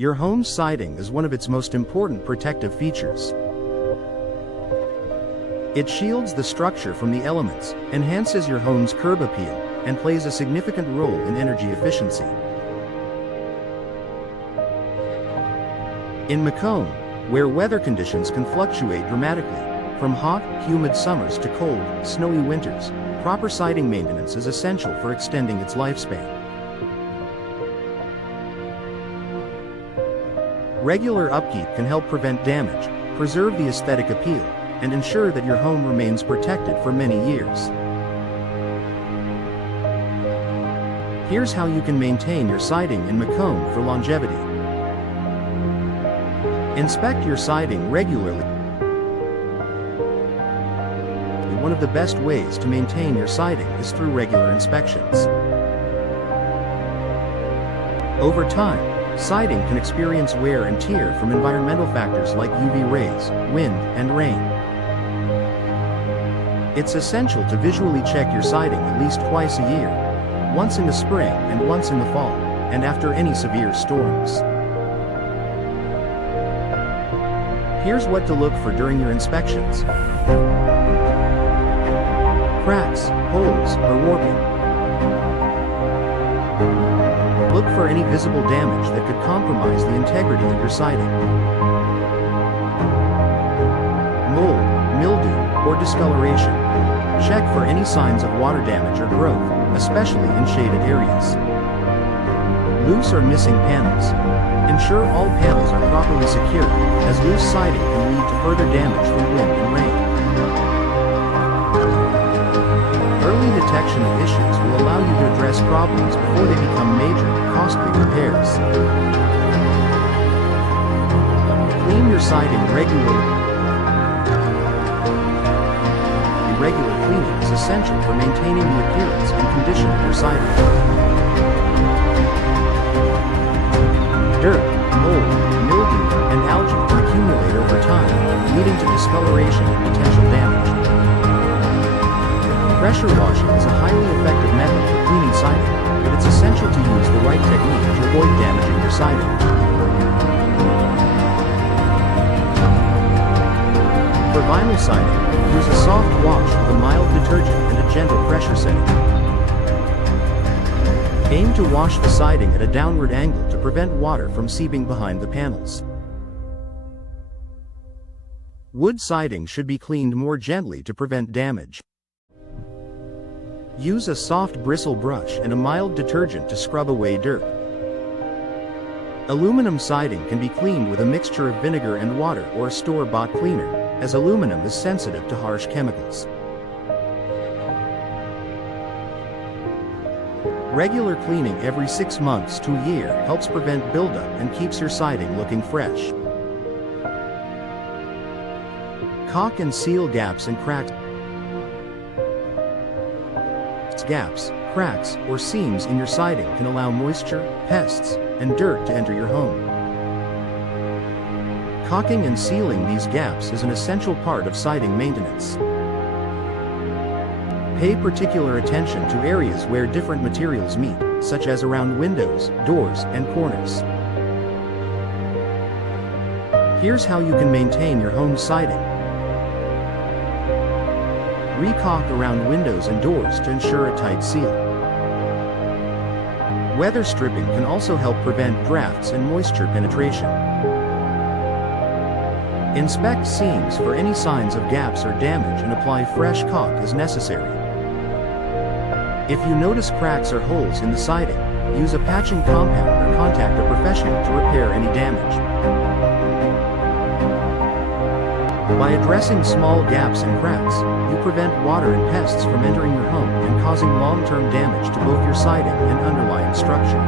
Your home's siding is one of its most important protective features. It shields the structure from the elements, enhances your home's curb appeal, and plays a significant role in energy efficiency. In Macomb, where weather conditions can fluctuate dramatically, from hot, humid summers to cold, snowy winters, proper siding maintenance is essential for extending its lifespan. Regular upkeep can help prevent damage, preserve the aesthetic appeal, and ensure that your home remains protected for many years. Here's how you can maintain your siding in Macomb for longevity. Inspect your siding regularly. One of the best ways to maintain your siding is through regular inspections. Over time, siding can experience wear and tear from environmental factors like UV rays, wind, and rain. It's essential to visually check your siding at least twice a year, once in the spring and once in the fall, and after any severe storms. Here's what to look for during your inspections. Cracks, holes, or warping. Look for any visible damage that could compromise the integrity of your siding. Mold, mildew, or discoloration. Check for any signs of water damage or growth, especially in shaded areas. Loose or missing panels. Ensure all panels are properly secured, as loose siding can lead to further damage from wind and rain. Early detection of issues will allow you to address problems before they become major, costly repairs. Clean your siding regularly. Regular cleaning is essential for maintaining the appearance and condition of your siding. Dirt, mold, mildew, and algae can accumulate over time, leading to discoloration and potential damage. Pressure washing is a highly effective method for cleaning siding, but it's essential to use the right technique to avoid damaging your siding. For vinyl siding, use a soft wash with a mild detergent and a gentle pressure setting. Aim to wash the siding at a downward angle to prevent water from seeping behind the panels. Wood siding should be cleaned more gently to prevent damage. Use a soft bristle brush and a mild detergent to scrub away dirt. Aluminum siding can be cleaned with a mixture of vinegar and water or a store-bought cleaner, as aluminum is sensitive to harsh chemicals. Regular cleaning every 6 months to a year helps prevent buildup and keeps your siding looking fresh. Caulk and seal gaps and cracks. Gaps, cracks, or seams in your siding can allow moisture, pests, and dirt to enter your home. Caulking and sealing these gaps is an essential part of siding maintenance. Pay particular attention to areas where different materials meet, such as around windows, doors, and corners. Here's how you can maintain your home's siding. Re-caulk around windows and doors to ensure a tight seal. Weather stripping can also help prevent drafts and moisture penetration. Inspect seams for any signs of gaps or damage and apply fresh caulk as necessary. If you notice cracks or holes in the siding, use a patching compound or contact a professional to repair any damage. By addressing small gaps and cracks, you prevent water and pests from entering your home and causing long-term damage to both your siding and underlying structure.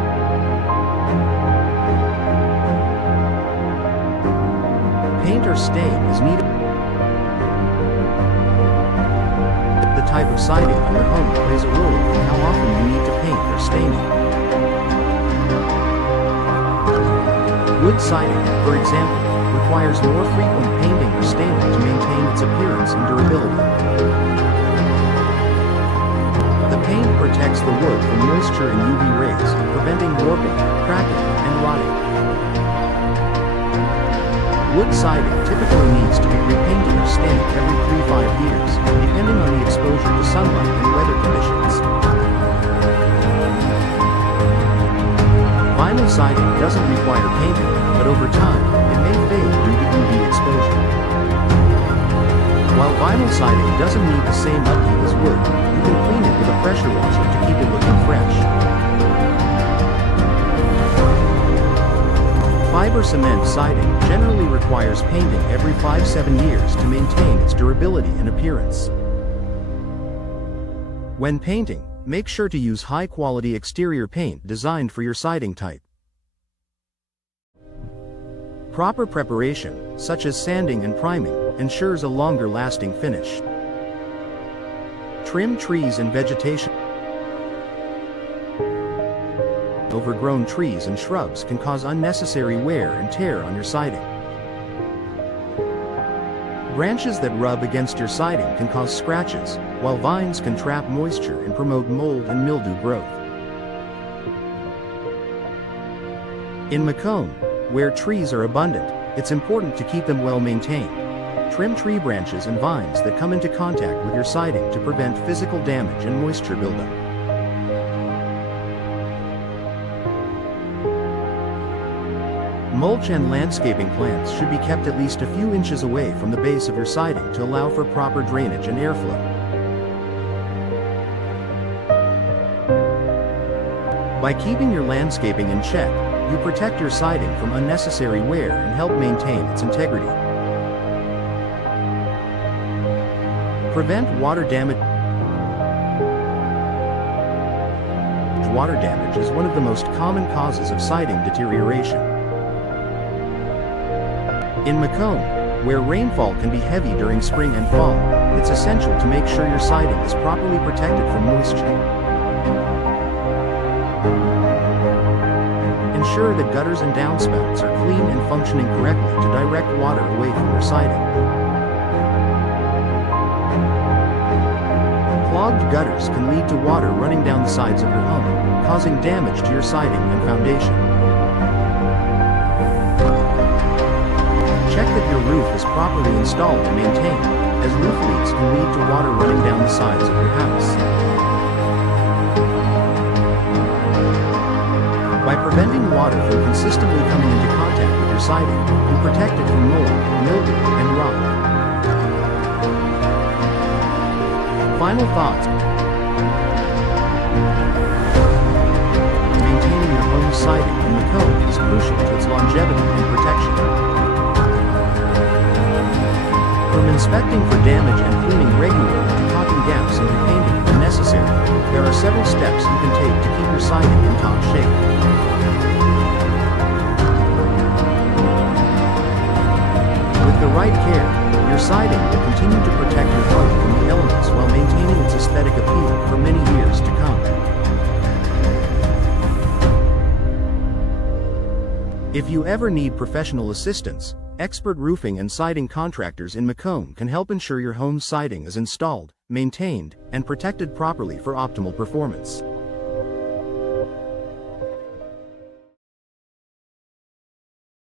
Paint or stain is needed. The type of siding on your home plays a role in how often you need to paint or stain it. Wood siding, for example, requires more frequent painting or staining to maintain its appearance and durability. The paint protects the wood from moisture and UV rays, preventing warping, cracking, and rotting. Wood siding typically needs to be repainted or stained every 3-5 years, depending on the exposure to sunlight and weather conditions. Vinyl siding doesn't require painting, but over time, it may fade due to UV exposure. While vinyl siding doesn't need the same upkeep as wood, you can clean it with a pressure washer to keep it looking fresh. Fiber cement siding generally requires painting every 5-7 years to maintain its durability and appearance. When painting, make sure to use high-quality exterior paint designed for your siding type. Proper preparation, such as sanding and priming, ensures a longer-lasting finish. Trim trees and vegetation. Overgrown trees and shrubs can cause unnecessary wear and tear on your siding. Branches that rub against your siding can cause scratches, while vines can trap moisture and promote mold and mildew growth. In Macomb, where trees are abundant, it's important to keep them well maintained. Trim tree branches and vines that come into contact with your siding to prevent physical damage and moisture buildup. Mulch and landscaping plants should be kept at least a few inches away from the base of your siding to allow for proper drainage and airflow. By keeping your landscaping in check, you protect your siding from unnecessary wear and help maintain its integrity. Prevent water damage. Water damage is one of the most common causes of siding deterioration. In Macomb, where rainfall can be heavy during spring and fall, it's essential to make sure your siding is properly protected from moisture. Ensure that gutters and downspouts are clean and functioning correctly to direct water away from your siding. Clogged gutters can lead to water running down the sides of your home, causing damage to your siding and foundation. Check that your roof is properly installed and maintained, as roof leaks can lead to water running down the sides of your house. By preventing water from consistently coming into contact with your siding, you protect it from mold, mildew, and rot. Final thoughts. Maintaining your home's siding in Macomb is crucial to its longevity and protection. From inspecting for damage and cleaning regularly to caulking gaps and repainting when necessary, there are several steps you can take to keep your siding in top shape. With the right care, your siding will continue to protect your home from the elements while maintaining its aesthetic appeal for many years to come. If you ever need professional assistance, expert roofing and siding contractors in Macomb can help ensure your home's siding is installed, maintained, and protected properly for optimal performance.